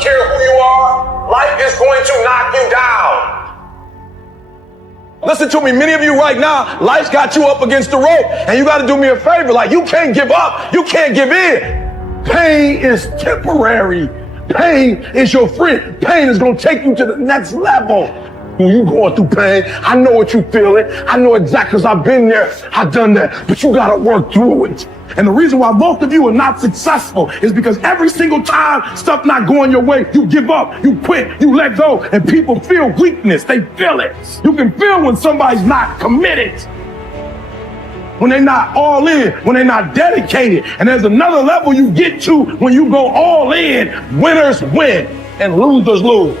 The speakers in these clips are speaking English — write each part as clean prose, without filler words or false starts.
don't care who you are, life is going to knock you down. Listen to me, many of you right now, life's got you up against the rope, and you got to do me a favor. Like, you can't give up, you can't give in. Pain is temporary. Pain is your friend. Pain is going to take you to the next level. When you going through pain, I know what you feeling. I know exactly, because I've been there, I've done that. But you got to work through it. And the reason why most of you are not successful is because every single time stuff not going your way, you give up, you quit, you let go, and people feel weakness. They feel it. You can feel when somebody's not committed, when they're not all in, when they're not dedicated. And there's another level you get to when you go all in. Winners win and losers lose.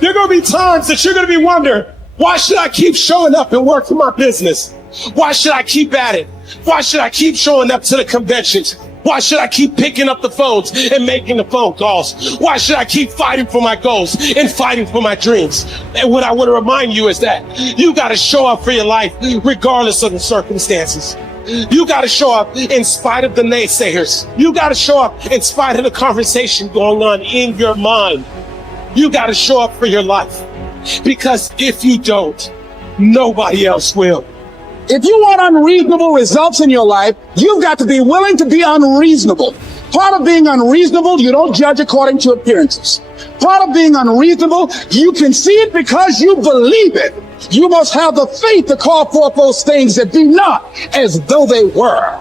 There are going to be times that you're going to be wondering, why should I keep showing up and work for my business? Why should I keep at it? Why should I keep showing up to the conventions? Why should I keep picking up the phones and making the phone calls? Why should I keep fighting for my goals and fighting for my dreams? And what I want to remind you is that you got to show up for your life regardless of the circumstances. You got to show up in spite of the naysayers. You got to show up in spite of the conversation going on in your mind. You got to show up for your life, because if you don't, nobody else will. If you want unreasonable results in your life, you've got to be willing to be unreasonable. Part of being unreasonable, you don't judge according to appearances. Part of being unreasonable, you can see it because you believe it. You must have the faith to call forth those things that be not as though they were.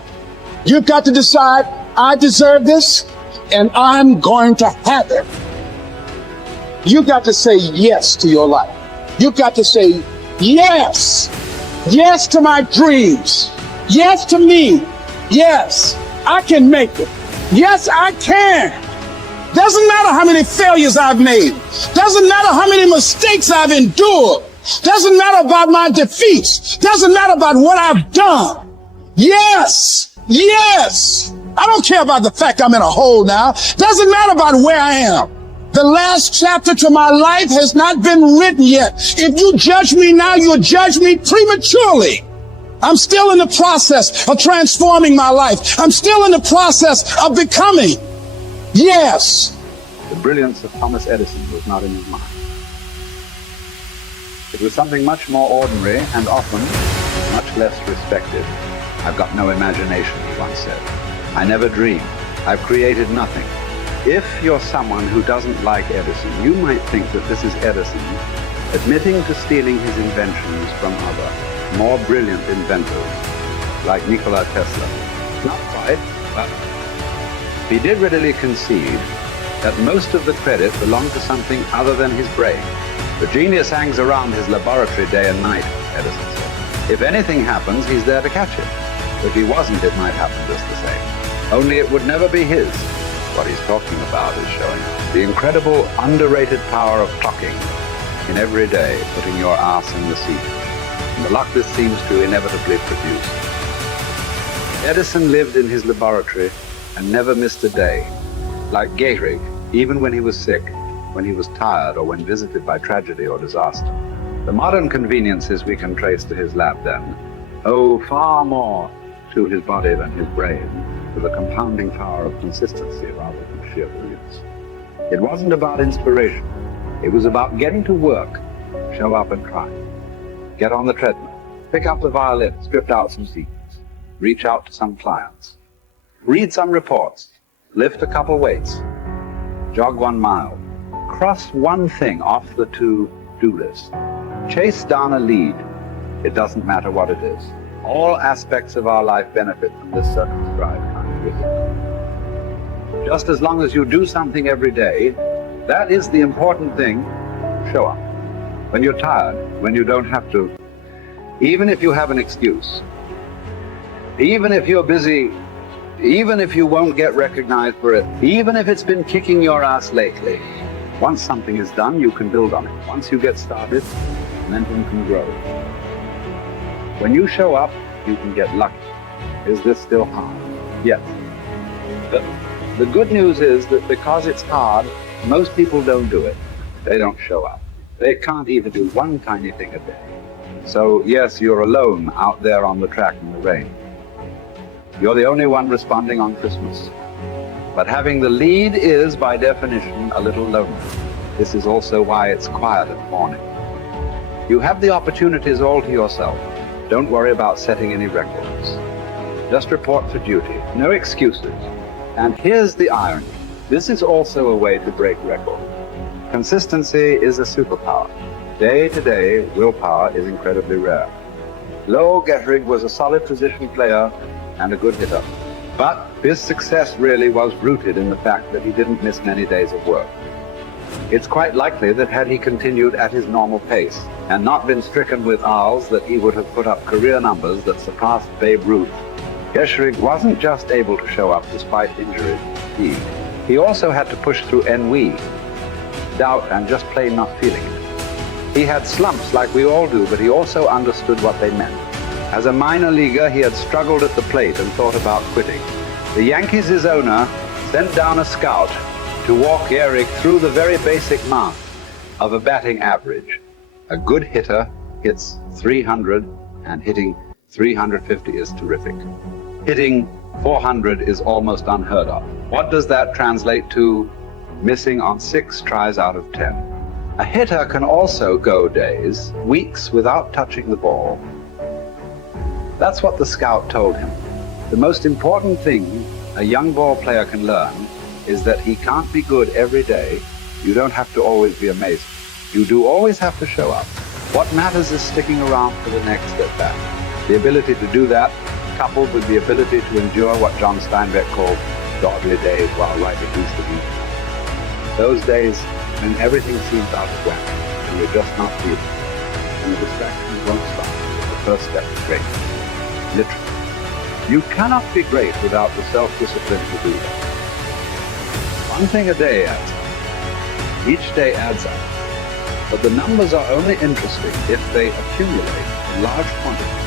You've got to decide, I deserve this, and I'm going to have it. You've got to say yes to your life. You've got to say yes. Yes to my dreams. Yes to me. Yes, I can make it. Yes, I can. Doesn't matter how many failures I've made. Doesn't matter how many mistakes I've endured. Doesn't matter about my defeats. Doesn't matter about what I've done. Yes. Yes. I don't care about the fact I'm in a hole now. Doesn't matter about where I am. The last chapter to my life has not been written yet. If you judge me now, you'll judge me prematurely. I'm still in the process of transforming my life. I'm still in the process of becoming. Yes. The brilliance of Thomas Edison was not in his mind. It was something much more ordinary and often much less respected. I've got no imagination, he once said. I never dream. I've created nothing. If you're someone who doesn't like Edison, you might think that this is Edison admitting to stealing his inventions from other, more brilliant inventors, like Nikola Tesla. Not quite, but he did readily concede that most of the credit belonged to something other than his brain. The genius hangs around his laboratory day and night, Edison said. If anything happens, he's there to catch it. If he wasn't, it might happen just the same. Only it would never be his. What he's talking about is showing the incredible underrated power of clocking in every day, putting your ass in the seat, and the luck this seems to inevitably produce. Edison lived in his laboratory and never missed a day. Like Gehrig, even when he was sick, when he was tired, or when visited by tragedy or disaster. The modern conveniences we can trace to his lab then owe far more to his body than his brain, to the compounding power of consistency rather than sheer brilliance. It wasn't about inspiration. It was about getting to work, show up and try. Get on the treadmill, pick up the violin, strip out some sequence, reach out to some clients, read some reports, lift a couple weights, jog 1 mile, cross one thing off the to-do list, chase down a lead. It doesn't matter what it is. All aspects of our life benefit from this circumscribed kind of wisdom. Just as long as you do something every day, that is the important thing. Show up. When you're tired, when you don't have to, even if you have an excuse, even if you're busy, even if you won't get recognized for it, even if it's been kicking your ass lately, once something is done, you can build on it. Once you get started, momentum can grow. When you show up, you can get lucky. Is this still hard? Yes. The good news is that because it's hard, most people don't do it. They don't show up. They can't even do one tiny thing a day. So yes, you're alone out there on the track in the rain. You're the only one responding on Christmas. But having the lead is, by definition, a little lonely. This is also why it's quiet in the morning. You have the opportunities all to yourself. Don't worry about setting any records. Just report for duty. No excuses. And here's the irony. This is also a way to break records. Consistency is a superpower. Day to day, willpower is incredibly rare. Lowell Gettrig was a solid position player and a good hitter. But his success really was rooted in the fact that he didn't miss many days of work. It's quite likely that had he continued at his normal pace and not been stricken with R's, that he would have put up career numbers that surpassed Babe Ruth. Gettrig wasn't just able to show up despite injury and fatigue. He also had to push through ennui, doubt, and just plain not feeling it. He had slumps like we all do, but he also understood what they meant. As a minor leaguer, he had struggled at the plate and thought about quitting. The Yankees' owner sent down a scout to walk Gehrig through the very basic math of a batting average. A good hitter hits 300, and hitting 350 is terrific. Hitting 400 is almost unheard of. What does that translate to? Missing on 6 tries out of 10. A hitter can also go days, weeks without touching the ball. That's what the scout told him. The most important thing a young ball player can learn is that he can't be good every day. You don't have to always be amazing. You do always have to show up. What matters is sticking around for the next at bat. The ability to do that, coupled with the ability to endure what John Steinbeck called godly days while writing these things. Those days when everything seems out of whack and you're just not feeling it. And the distractions won't stop. It's the first step to greatness. Literally. You cannot be great without the self-discipline to do that. One thing a day adds up. Each day adds up. But the numbers are only interesting if they accumulate in large quantities.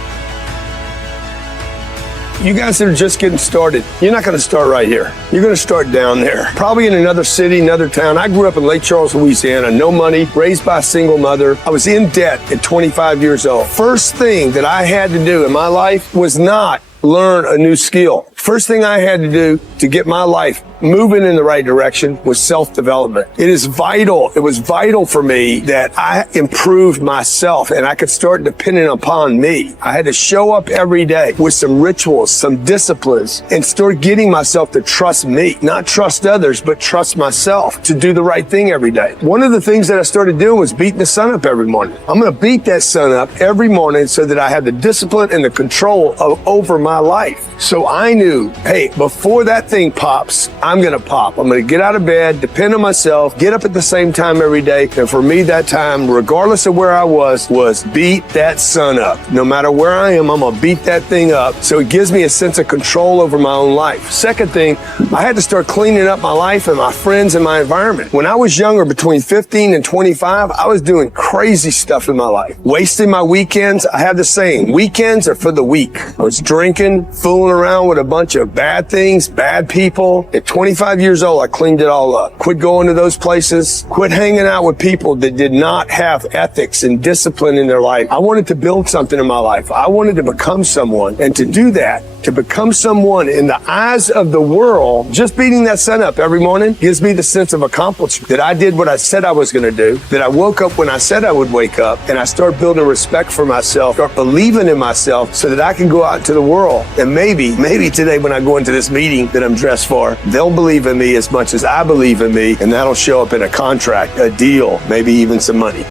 You guys that are just getting started, you're not going to start right here. You're going to start down there. Probably in another city, another town. I grew up in Lake Charles, Louisiana. No money, raised by a single mother. I was in debt at 25 years old. First thing that I had to do in my life was not learn a new skill. First thing I had to do to get my life moving in the right direction was self-development. It is vital. It was vital for me that I improved myself and I could start depending upon me. I had to show up every day with some rituals, some disciplines, and start getting myself to trust me, not trust others, but trust myself to do the right thing every day. One of the things that I started doing was beating the sun up every morning. I'm going to beat that sun up every morning so that I have the discipline and the control over my life. So I knew, hey, before that thing pops, I'm going to pop. I'm going to get out of bed, depend on myself, get up at the same time every day. And for me, that time, regardless of where I was beat that sun up. No matter where I am, I'm going to beat that thing up. So it gives me a sense of control over my own life. Second thing, I had to start cleaning up my life and my friends and my environment. When I was younger, between 15 and 25, I was doing crazy stuff in my life. Wasting my weekends. I have the saying, weekends are for the weak. I was drinking, fooling around with a bunch of bad things, bad people. At 25 years old, I cleaned it all up. Quit going to those places. Quit hanging out with people that did not have ethics and discipline in their life. I wanted to build something in my life. I wanted to become someone. And to do that, to become someone in the eyes of the world, just beating that sun up every morning gives me the sense of accomplishment that I did what I said I was going to do, that I woke up when I said I would wake up, and I start building respect for myself, start believing in myself so that I can go out into the world. And maybe today when I go into this meeting that I'm dressed for, they'll believe in me as much as I believe in me, and that'll show up in a contract, a deal, maybe even some money.